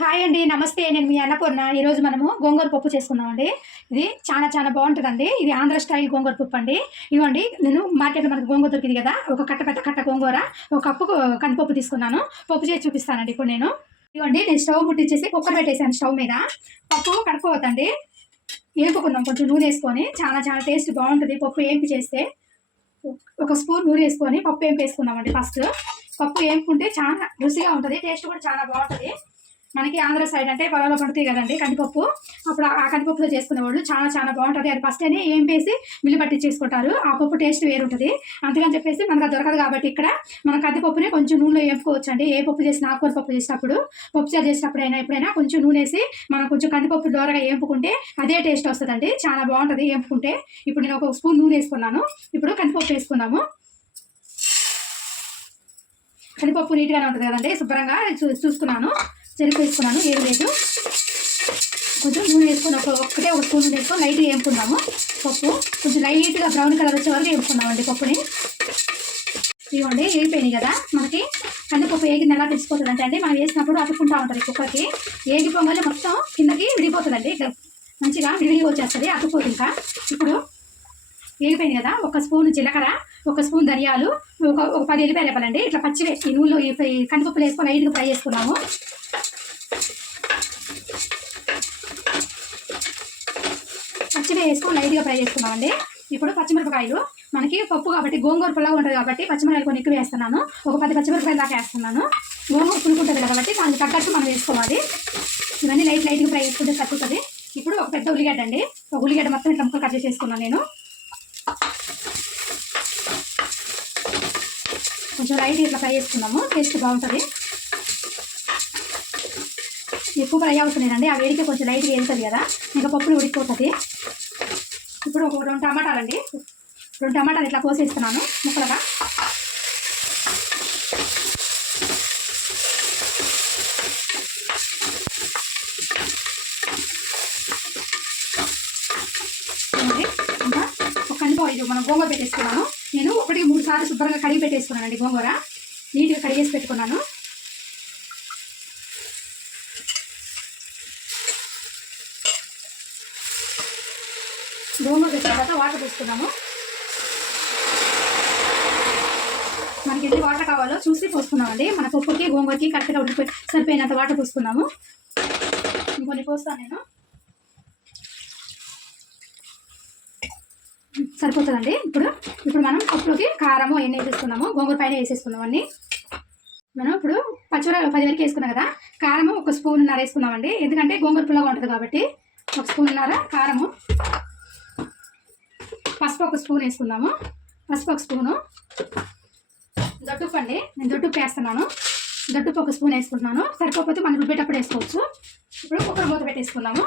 Hi అండి నమస్తే. నేను మీ అన్నపూర్ణ. ఈరోజు మనము గోంగూర పప్పు చేసుకుందామండి. ఇది చాలా చాలా బాగుంటుందండి. ఇది ఆంధ్ర స్టైల్ గోంగూర పప్పు అండి. ఇవ్వండి నేను మార్కెట్లో మనకు గోంగూర దొరికింది కదా ఒక కట్ట పెద్ద కట్ట గోంగూర ఒక కప్పు కందిపప్పు తీసుకున్నాను. పప్పు చేసి చూపిస్తానండి ఇప్పుడు నేను. ఇవ్వండి నేను స్టవ్ ముట్టించేసి కుక్కర్ పెట్టేసాను స్టవ్ మీద. పప్పు కడుక్కోవద్దండి. వేపుకుందాం కొంచెం నూనె వేసుకొని. చాలా చాలా టేస్ట్ బాగుంటుంది పప్పు ఏంపి చేస్తే. ఒక స్పూన్ నూనె వేసుకొని పప్పు ఏంపి వేసుకుందామండి ఫస్ట్. పప్పు వేపుకుంటే చాలా రుచిగా ఉంటుంది టేస్ట్ కూడా చాలా బాగుంటుంది. మనకి ఆంధ్ర సైడ్ అంటే పొలంలో పడుతాయి కదండి కందిపప్పు. అప్పుడు ఆ కందిపప్పులో చేసుకునేవాళ్ళు చాలా చాలా బాగుంటుంది. అది ఫస్ట్ అని ఏం వేసి మిల్లు పట్టి చేసుకుంటారు ఆ పప్పు టేస్ట్ వేరుంటుంది. అందుకని చెప్పేసి మనకు దొరకదు కాబట్టి ఇక్కడ మన కందిపప్పునే కొంచెం నూనెలో వేపుకోవచ్చు అండి ఏ పప్పు చేసిన ఆకుకూర పప్పు చేసినప్పుడు పప్పు చారు చేసినప్పుడు అయినా ఎప్పుడైనా కొంచెం నూనె వేసి మనం కొంచెం కందిపప్పు దోరగా వేపుకుంటే అదే టేస్ట్ వస్తుందండి. చాలా బాగుంటుంది వేపుకుంటే. ఇప్పుడు నేను ఒక స్పూన్ నూనె వేసుకున్నాను. ఇప్పుడు కందిపప్పు వేసుకున్నాము కందిపప్పు నీట్గానే ఉంటుంది కదండి. శుభ్రంగా చూ చూసుకున్నాను. చెరుకు వేసుకున్నాను ఏది లేదు కొంచెం నూనె వేసుకొని ఒక ఒక్కటే ఒక స్పూన్ నూనె వేసుకొని లైట్గా వేపుకున్నాము పప్పు కొంచెం లైట్గా బ్రౌన్ కలర్ వచ్చే వరకు వేపుకున్నామండి పప్పుని. ఇవ్వండి వేగిపోయినాయి కదా మనకి. కందిపప్పు ఏగింది ఎలా తెలిసిపోతుంది అంటే అండి మనం వేసినప్పుడు అతుక్కుంటా ఉంటుంది కుక్కకి. ఏగిపోగానే మొత్తం కిందకి విడిపోతుందండి ఇట్లా మంచిగా విడివిడిగా వచ్చేస్తుంది అతుక్కోదు ఇంకా. ఇప్పుడు వేగిపోయింది కదా ఒక స్పూన్ జీలకర్ర ఒక స్పూన్ ధనియాలు ఒక ఒక పది ఎల్లిపాయలు వేపాలండి. ఇట్లా పచ్చివే ఈ నూనెలో ఈ కందిపప్పులు వేసుకొని లైట్గా ఫ్రై చేసుకున్నాము పచ్చివే వేసుకొని లైట్గా ఫ్రై చేసుకున్నామండి ఇప్పుడు పచ్చిమిరపకాయలు మనకి పప్పు కాబట్టి గోంగూర పుల్లగా ఉంటుంది కాబట్టి పచ్చిమిరపకాయలు కొన్ని ఎక్కువ వేస్తున్నాను. ఒక పది పచ్చిమిరపకాయలు దాకా వేస్తున్నాను. గోంగూర పులుకుంటుంది కాబట్టి దానికి తగ్గట్టు మనం వేసుకోవాలి. ఇవన్నీ లైట్ లైట్గా ఫ్రై చేసుకుంటే తగ్గుతుంది ఇప్పుడు ఒక పెద్ద ఉల్లిగడ్డ అండి. ఒక ఉల్లిగడ్డ మొత్తం ఇట్లా ముక్కలు కట్ చేసి నేను. కొంచెం లైట్ ఇట్లా ఫ్రై చేసుకున్నాము. టేస్ట్ బాగుంటుంది. ఎక్కువ ఫ్రై అవసరం లేదండి. ఆ వేడికి కొంచెం లైట్గా వెళ్తుంది కదా. ఇంకా పప్పులు ఉడికిపోతుంది ఇప్పుడు ఒక రెండు టమాటాలు అండి రెండు టమాటాలు ఇట్లా కోసేస్తున్నాను ముక్కలుగా. ఇంకా ఒక కందిపావు ఇది మనం గోంగూర పెట్టేసుకున్నాను. నేను ఒకటి మూడు సార్లు శుభ్రంగా కడిగి పెట్టేసుకున్నానండి గోంగూర. నీట్గా కడిగేసి పెట్టుకున్నాను. గోంగూర పెట్టిన తర్వాత వాటర్ పోసుకున్నాము మనకి ఎన్ని వాటర్ కావాలో చూసి పోసుకున్నామండి. మన పప్పుకి గోంగూరకి కరెక్ట్గా ఉడికిపోయి సరిపోయినంత వాటర్ పోసుకున్నాము. ఇంకొన్ని పోస్తాను నేను. సరిపోతుందండి. ఇప్పుడు ఇప్పుడు మనం పప్పులోకి కారము ఎన్ని వేసేసుకున్నాము గోంగూర పైన వేసేసుకున్నాం మనం ఇప్పుడు పచ్చిమిరపకాయలు పది వరకు వేసుకున్నాం కదా. కారము ఒక స్పూన్ నర వేసుకున్నామండి. ఎందుకంటే గోంగూర పుల్లగా ఉంటుంది కాబట్టి ఒక స్పూన్ నర కారము. పసుపు ఒక స్పూన్ వేసుకుందాము. పసుపు ఒక స్పూను. దొడ్డుప్పు అండి నేను దొడ్డుప్పు వేస్తున్నాను దొడ్డుప్పు ఒక స్పూన్ వేసుకుంటున్నాను. సరిపోతే మనం రుబ్బేటప్పుడు వేసుకోవచ్చు. ఇప్పుడు కుక్కర్ మూత పెట్టేసుకుందాము.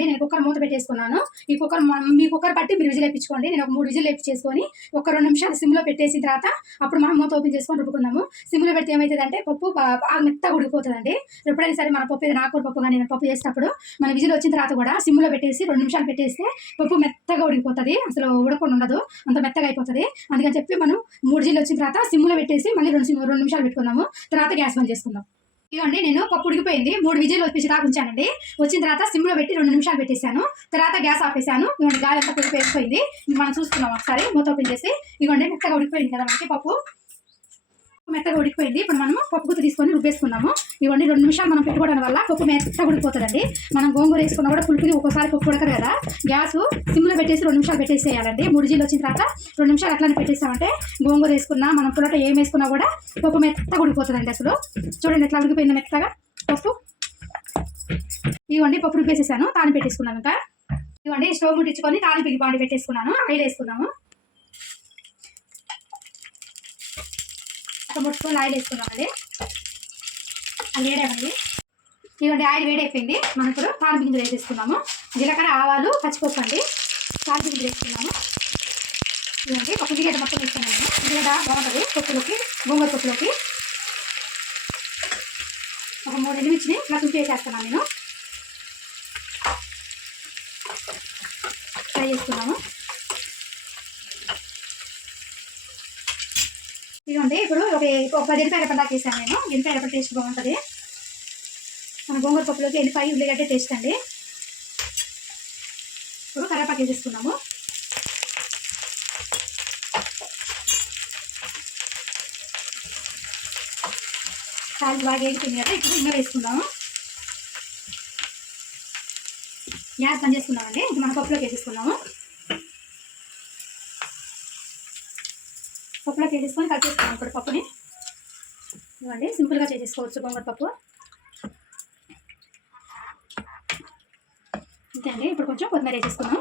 చేసుకోండి నేను కుక్కర్ మూత పెట్టేసుకున్నాను. ఈ కుక్కర్ మీ కుక్కర్ పట్టి మీరు విజిల్ వేయించుకోండి. నేను ఒక మూడు విజిల్ వేయించేసుకొని ఒక రెండు నిమిషాలు సిమ్లో పెట్టేసిన తర్వాత అప్పుడు మనం మూత ఓపెన్ చేసుకొని రుబ్బుకుందాము. సిమ్లో పెడితే ఏమవుతుందంటే పప్పు బాగా మెత్తగా ఉడికిపోతుందండి. ఎప్పుడైనా సరే మన పప్పు ఏదైనా ఆకూర పప్పు కానీ పప్పు చేసేటప్పుడు మన విజిల్ వచ్చిన తర్వాత కూడా సిమ్లో పెట్టేసి రెండు నిమిషాలు పెట్టేస్తే పప్పు మెత్తగా ఉడికిపోతుంది. అసలు ఉడకుండా ఉండదు. అంత మెత్తగా అయిపోతుంది. అందుకని చెప్పి మనం మూడు జిల్లు వచ్చిన తర్వాత సిమ్లో పెట్టేసి మళ్ళీ రెండు రెండు నిమిషాలు పెట్టుకుందాము. తర్వాత గ్యాస్ బంద్ చేసుకుందాం. ఇవ్వండి నేను పప్పు ఉడికిపోయింది. మూడు విజయలు వచ్చి దాకా ఉంచానండి. వచ్చిన తర్వాత సిమ్లో పెట్టి రెండు నిమిషాలు పెట్టేశాను. తర్వాత గ్యాస్ ఆపేశాను ఇవ్వండి గాలి అంతా పొడి మనం చూసుకున్నాం ఒకసారి. మూత ఓపెన్ చేసి ఇవ్వండి మెత్తగా ఉడికిపోయింది కదా మనకి పప్పు. మెత్తగా ఉడికిపోయింది. ఇప్పుడు మనం పప్పు గుత్తి తీసుకొని రుబ్బేసుకున్నాము. ఇవన్నీ రెండు నిమిషాలు మనం పెట్టుకోవడం వల్ల పప్పు మెత్తగా ఉడికిపోతుందండి. మనం గోంగూర వేసుకున్నా కూడా పులుపుకి ఒక్కోసారి పప్పు ఉడకరు కదా. గ్యాస్ సిమ్లో పెట్టేసి రెండు నిమిషాలు పెట్టేసేయాలండి. మూడు జీలు వచ్చిన తర్వాత రెండు నిమిషాలు అట్లానే పెట్టేసామంటే గోంగూర వేసుకున్నా మనం పులట ఏం వేసుకున్నా కూడా పప్పు మెత్తగా ఉడికిపోతుందండి అసలు. చూడండి ఎట్లా ఉడికిపోయింది మెత్తగా. పప్పు. ఇవ్వండి పప్పు రుబ్బేసేసాను. తాను పెట్టేసుకున్నాను ఇంకా. ఇవ్వండి స్టవ్ ముట్టించుకొని తాలింపుకి బాండి పెట్టేసుకున్నాను. ఆయిల్ వేసుకున్నాము. ఒక మూడు స్పూన్లు ఆయిల్ వేసుకున్నామండి. అది వేడేవండి ఇవ్వండి ఆయిల్ వేడైపోయింది. మనం ఇప్పుడు తాలింపు గింజలు వేసేసుకున్నాము. జీలకర్ర ఆవాలు పచ్చిపప్పు అండి. తాలింపు గింజలు వేసుకున్నాము. ఇవ్వండి ఒక ఉల్లిగడ్డ మొత్తం వేసుకున్నాము. ఉల్లిగడ్డ బాగుంటుంది. పప్పులోకి గోంగూర పప్పులోకి. ఒక మూడు ఎనిమిదిని ఇట్లా తుంచి వేసేస్తున్నాను నేను. ఫ్రై చేసుకున్నాము. ఇదిగోండి ఇప్పుడు ఒక ఒక పది ఎల్లిపాయల వేసాను నేను. ఎల్లిపాయల పంట టేస్ట్ బాగుంటుంది. మన గోంగూర పప్పులోకి ఎల్లిపాయ ఉల్లిగడ్డ టేస్ట్ అండి. ఇప్పుడు కరేపాకు వేసేసుకున్నాము కాలు బాగా వేగుతుంది కదా ఇప్పుడు ఇంకా వేసుకుందాము. గ్యాస్ బంద్ చేసుకున్నామండి ఇప్పుడు మన పప్పులోకి వేసేసుకున్నాము పప్పులోకి వేసేసుకొని కలిపేసుకున్నాం ఇప్పుడు పప్పుని. ఇవ్వండి సింపుల్గా చేసేసుకోవచ్చు గోంగూర పప్పు. అంతే అండి ఇప్పుడు కొంచెం కొత్తిమీర వేసేసుకున్నాం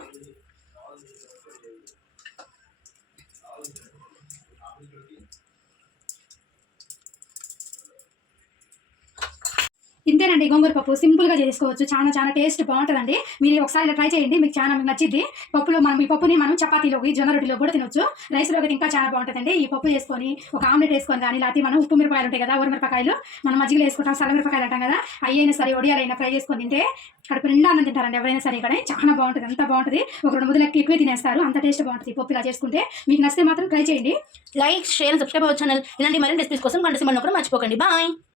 ఇంతేనండి గోంగూర పప్పు. సింపుల్గా చేసుకోవచ్చు. చాలా చాలా టేస్ట్ బాగుంటుందండి. మీరు ఒకసారి ఇలా ట్రై చేయండి. మీకు చాలా మీకు నచ్చింది పప్పులో మనం ఈ పప్పుని మనం చపాతీలోకి జొన్న రొట్టెలో కూడా తినొచ్చు. రైస్లోకి ఇంకా చాలా బాగుంటుందండి. ఈ పప్పు చేసుకొని ఒక ఆమ్లెట్ వేసుకొని కానీ లేకపోతే మనం ఉప్పు మిరపకాయలు ఉంటాయి కదా ఊరమిరపకాయలు. మనం మజ్జిగలు వేసుకుంటాం సల్ల మిరపకాయలు అంటాం కదా అయ్యైనా సరే ఒడియాలైనా ఫ్రై చేసుకొని తింటే కడుపు నిండా అన్నం తింటారండి ఎవరైనా సరే ఇక్కడ చాలా బాగుంటుంది. అంత బాగుంటుంది. ఒక రెండు ముద్దలకి ఎక్కువే తినేస్తారు. అంత టేస్ట్ బాగుంటుంది పప్పు ఇలా చేసుకుంటే. మీకు నచ్చితే మాత్రం ట్రై చేయండి. Like share subscribe our channel ఇలాంటి మరిన్ని రెసిపీస్ కోసం గంట సింబల్ కూడా మర్చిపోకండి. బాయ్